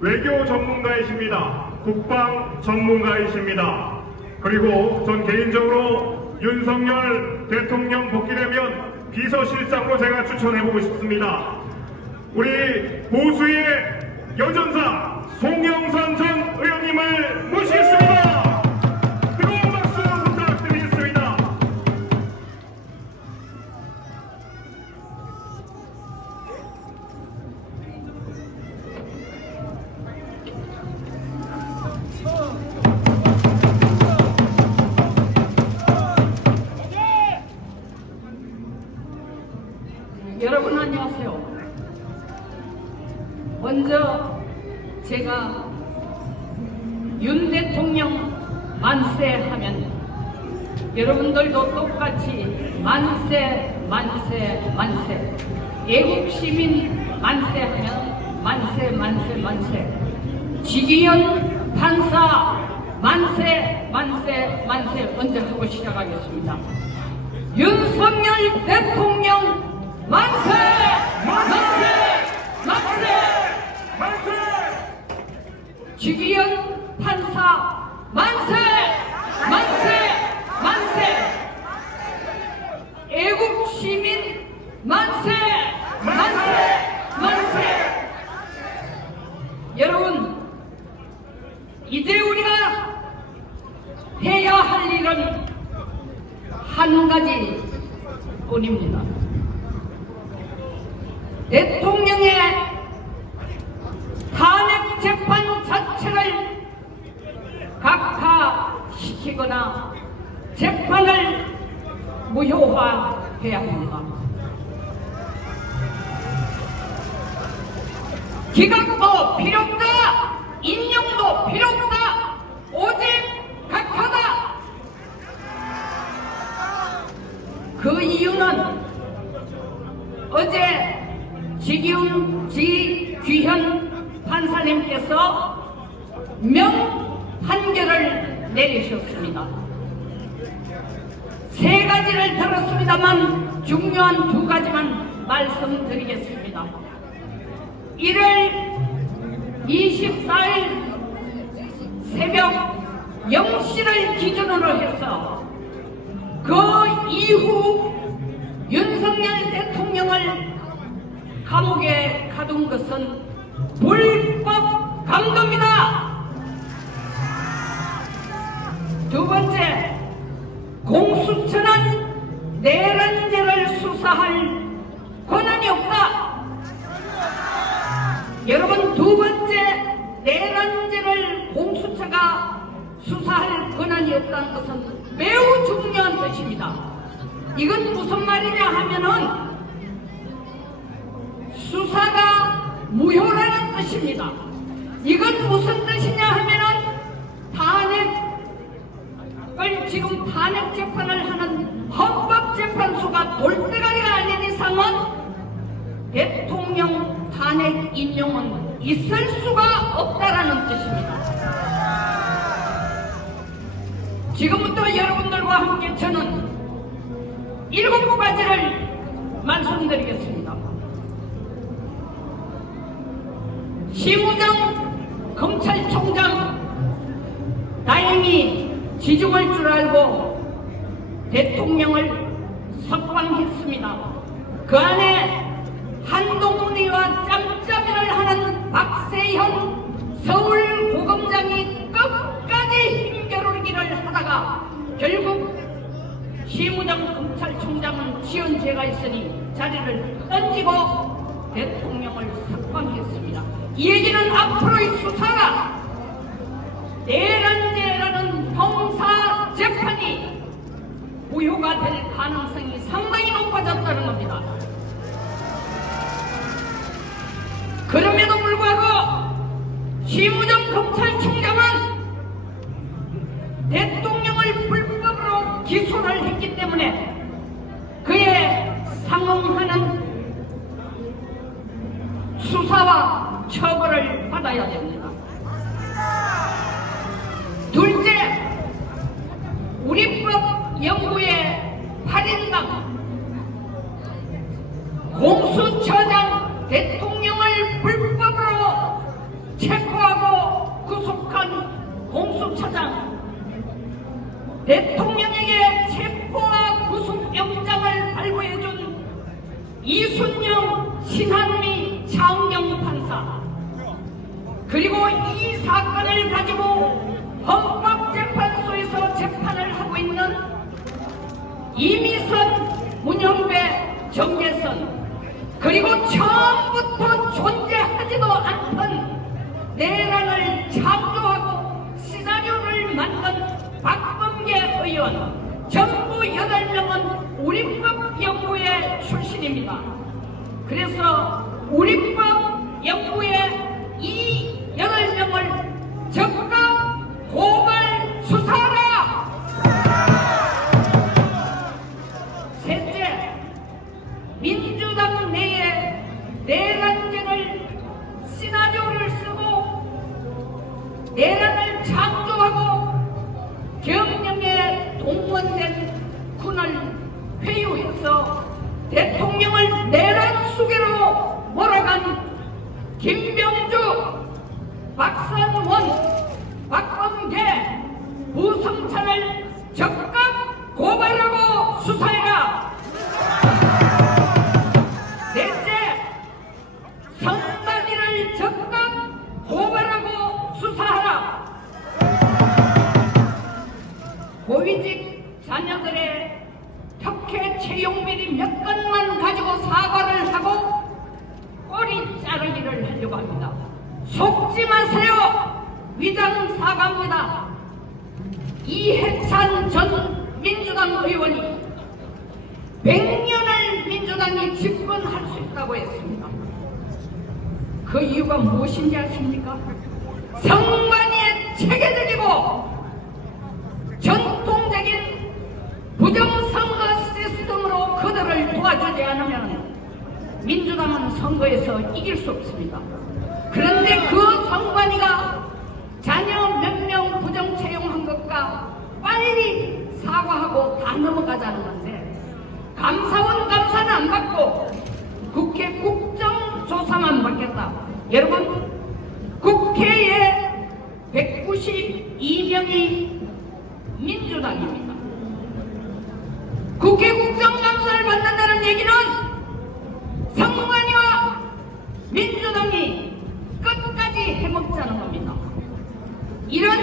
외교 전문가이십니다. 국방 전문가이십니다. 그리고 전 개인적으로 윤석열 대통령 복귀되면 비서실장으로 제가 추천해보고 싶습니다. 우리 보수의 여전사 송영선 전 의원님을 모시겠습니다. 뜨거운 박수 부탁드리겠습니다. 여러분 안녕하세요. 먼저 제가 윤 대통령 만세 하면 여러분들도 똑같이 만세 만세 만세, 애국 시민 만세 하면 만세 만세 만세, 지기현 판사 만세 만세 만세 먼저 하고 시작하겠습니다. 윤석열 대통령 만세! 만세! 만세! 만세! 지기현 판사 만세! 만세! 만세! 애국 시민 만세! 만세! 만세! 여러분, 이제 우리가 해야 할 일은 한 가지 뿐입니다. 대통령의 탄핵 재판 자체를 각하시키거나 재판을 무효화해야 합니다. 기각도 필요 없다, 인용도 필요 없다, 오직 각하다. 그 이유는 어제 지귀현 판사님께서 명판결을 내리셨습니다. 세 가지를 들었습니다만 중요한 두 가지만 말씀드리겠습니다. 1월 24일 새벽 0시를 기준으로 해서 그 이후 윤석열 대통령을 감옥에 가둔 것은 불법 강도입니다. 두 번째, 공수처는 내란죄를 수사할 권한이 없다. 여러분, 두 번째, 내란죄를 공수처가 수사할 권한이 없다는 것은 매우 중요한 뜻입니다. 이건 무슨 말이냐 하면은 수사가 무효라는 뜻입니다. 이건 무슨 뜻이냐 하면은 탄핵을 지금 탄핵 재판을 하는 헌법재판소가 돌대가리가 아닌 이상은 대통령 탄핵 인용은 있을 수가 없다라는 뜻입니다. 지금부터 여러분들과 함께 저는 7가지를 말씀드리겠습니다. 심우정 검찰총장 다행히 지중할 줄 알고 대통령을 석방했습니다. 그 안에 한동훈이와 짬짜미를 하는 박세현 서울고검장이 끝까지 힘겨루기를 하다가 결국 심우정 검찰총장은 지은 죄가 있으니 자리를 던지고 대통령을 석방했습니다. 이 얘기는 앞으로의 수사가 내란죄라는 형사 재판이 무효가 될 가능성이 상당히 높아졌다는 겁니다. 그럼에도 불구하고 심우정 검찰총장은 대통령을 불법으로 기소를 했기 때문에 그에 상응하는 수사와 처벌을 받아야 됩니다. 둘째, 우리법 연구의 8인방 공수처장 대통령을 불법으로 체포 대통령에게 체포와 구속영장을 발부해준 이순영, 신한미, 장경 판사, 그리고 이 사건을 가지고 헌법재판소에서 재판을 하고 있는 이미선, 문영배, 정계선, 그리고 처음부터 존재하지도 않던 내란을 창조하고 시나리오를 만든 박범계 의원, 전부 8명은 우리법연구회 출신입니다. 그래서 우리법연구회 이 8명을 적극 고발 수사하라! 셋째, 민주당 내에 내란쟁을 시나리오를 쓰고 내란을 창조하고 경영에 동원된 군을 회유해서 대통령을 내란 수계로 몰아간 김병주, 박상원, 박범계, 우성찬을 적극 고발하고 수사해라. 넷째, 성만이를 적극 고발하고 수사하라. 고위직 자녀들의 특혜 채용비리 몇 건만 가지고 사과를 하고 꼬리 자르기를 하려고 합니다. 속지 마세요. 위장 사과입니다. 이해찬 전 민주당 의원이 100년을 민주당이 집권할 수 있다고 했습니다. 그 이유가 무엇인지 아십니까? 성만이의 체계적이고 전통적인 부정선거 시스템으로 그들을 도와주지 않으면 민주당은 선거에서 이길 수 없습니다. 그런데 그 성관이가 자녀 몇 명 부정 채용한 것과 빨리 사과하고 다 넘어가자는 건데 감사원 감사는 안 받고 국회 국정조사만 받겠다. 여러분, 국회에 192명이 민주당입니다. 국회 국정감사를 받는다는 얘기는 성관이와 민주당이 끝까지 해먹자는 겁니다. 이런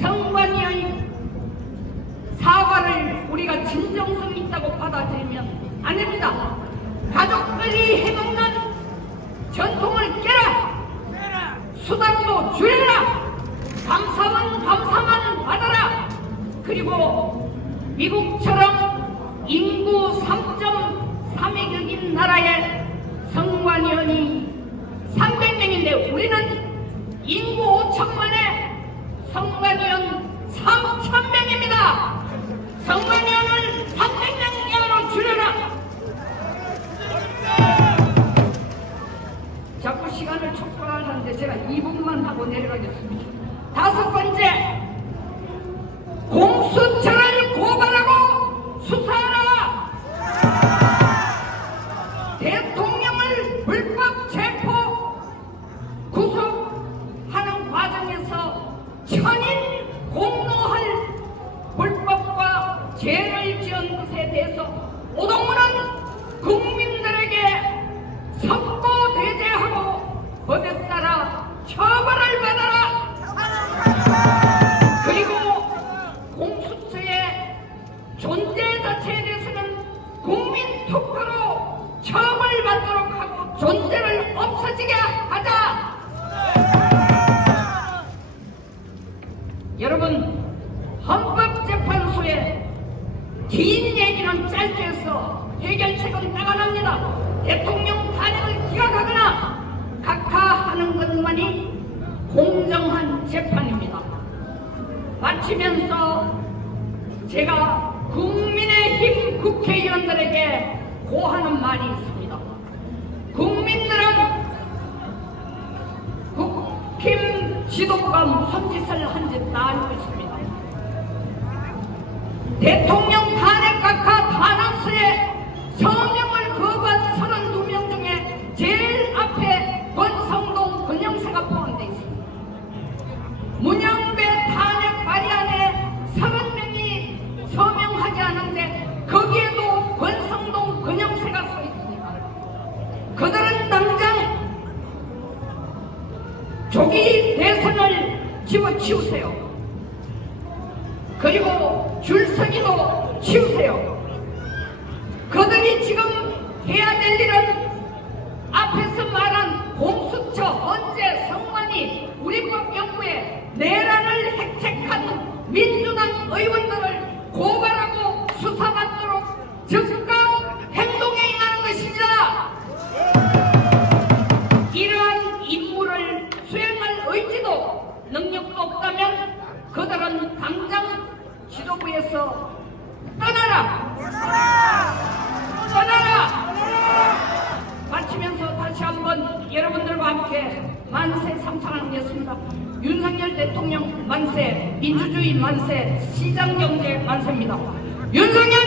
성관이의 사과를 우리가 진정성 있다고 받아들이면 안 됩니다. 가족들이 해먹는 전통을 깨라. 수당도 줄여라. 감사원 감사만 받아라. 그리고 미국처럼 인구 3.3억인 나라에 성관위원이 300명인데 우리는 인구 5천만에 성관위원 3,000명입니다. 성관위원을 300명 이하로 줄여라. 자꾸 시간을 촉발하는데 제가 2분만 하고 내려가겠습니다. 다섯 번째, 공수처를 고발하고 수사하라. 대통령을 불법 체포 구속하는 과정에서 천인 공노할 불법과 죄를 지은 것에 대해서 오동무는 국민들에게 선고대죄하고 법에 따라 처벌을 받아라. 그리고 공수처의 존재 자체에 대해서는 국민 투표로 처벌받도록 하고 존재를 없어지게 하자. 여러분, 헌법재판소의 긴 얘기는 짧게 해서 해결책은 따가납니다. 대통령 탄핵을 기각하거나 각하하는 것만이 공정한 재판입니다. 마치면서 제가 국민의힘 국회의원들에게 고하는 말이 있습니다. 국민들은 국힘 지도부가 무슨 짓을 한지 다 알고 있습니다. 대통령 탄핵 각하 탄원서에 서명을 거부한 32명 중에 제일 앞에 권성동 권영세가 포함되어 있습니다. 문영배 탄핵 발의안에 30명이 조기 대선을 집어치우세요. 그리고 줄서기도 치우세요. 그들이 지금 해야 될 일은 앞에서 말한 공수처, 헌재, 성만이, 우리법 연구에 내란을 핵책한 민주당 의원들을 고발하고 수사받도록 즉각 행동에 임하는 것입니다. 이러한 임무를 수행할 의지도 능력도 없다면 그들은 당장 지도부에서 떠나라! 마치면서 다시 한번 여러분들과 함께 만세 삼창하겠습니다. 윤석열 대통령 만세, 민주주의 만세, 시장경제 만세입니다. 윤석열